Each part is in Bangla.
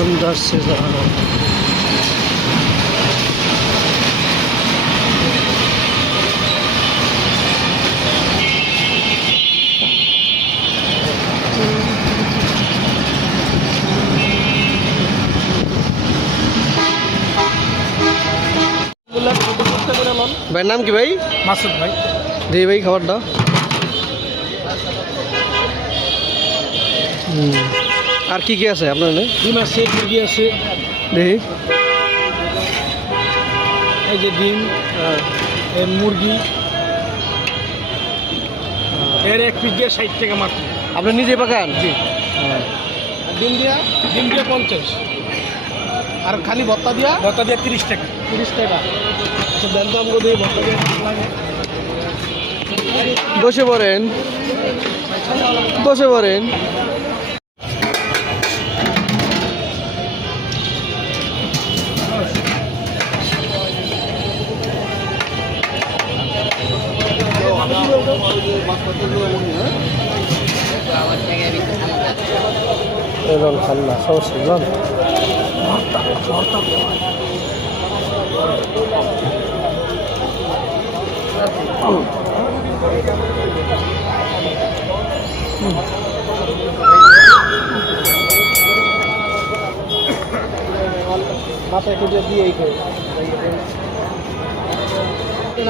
under Cesar. ভাইয়ের নাম কি ভাই? মাসুদ ভাই। দে ভাই খাবারটা। হুম। আর কি কি আছে আপনার? ডিম আছে মুরগি আছে। দেখি। এই যে ডিম মুরগি। এর এক পিস দিয়ে ষাট টাকা মাত্র। আপনি নিজে পাকান? জি। ডিম দিয়া ডিম দিয়ে পঞ্চাশ। আর খালি ভত্তা দিয়া? ভত্তা দিয়ে তিরিশ টাকা। তিরিশ টাকা। দেন দিয়ে ভত্তা দিয়ে লাগে। বসে পড়েন। বসে পড়েন। এজন ঠান্ডা সমস্যা জন। মাথায় কেটে দিয়ে এই করে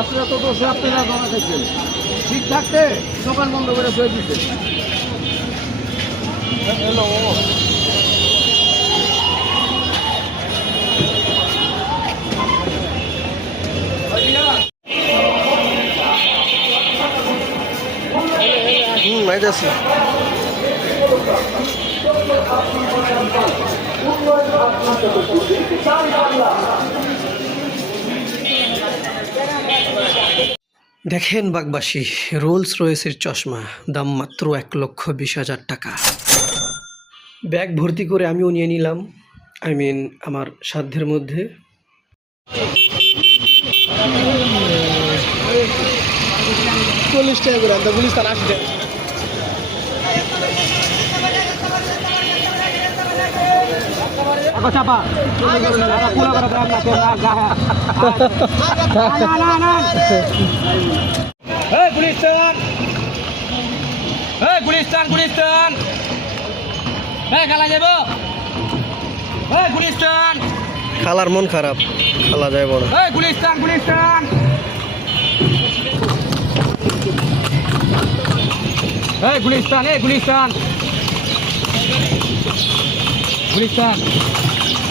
আপনারা তো দোষে আপনারা জমা খাইছেন ঠিক থাকতে দোকান বন্ধ করে শুয়ে দিচ্ছে হুম আইতাছি দেখেন বাগবাসী রোলস রয়েসের চশমা, দাম মাত্র এক লক্ষ বিশ হাজার টাকা। ব্যাগ ভর্তি করে আমিও নিয়ে নিলাম। আই মিন আমার সাধ্যের মধ্যে। চল্লিশ টাকা করে টাকা। চাপা পুরো করে দেন না কেন না না না এই গুলিস্তান। এই গুলিস্তান গুলিস্তান। এই খেলা যাব এই গুলিস্তান। খালার মন খারাপ খালা যায় বড় এই গুলিস্তান গুলিস্তান। এই গুলিস্তান এই গুলিস্তান। গুলিস্তান।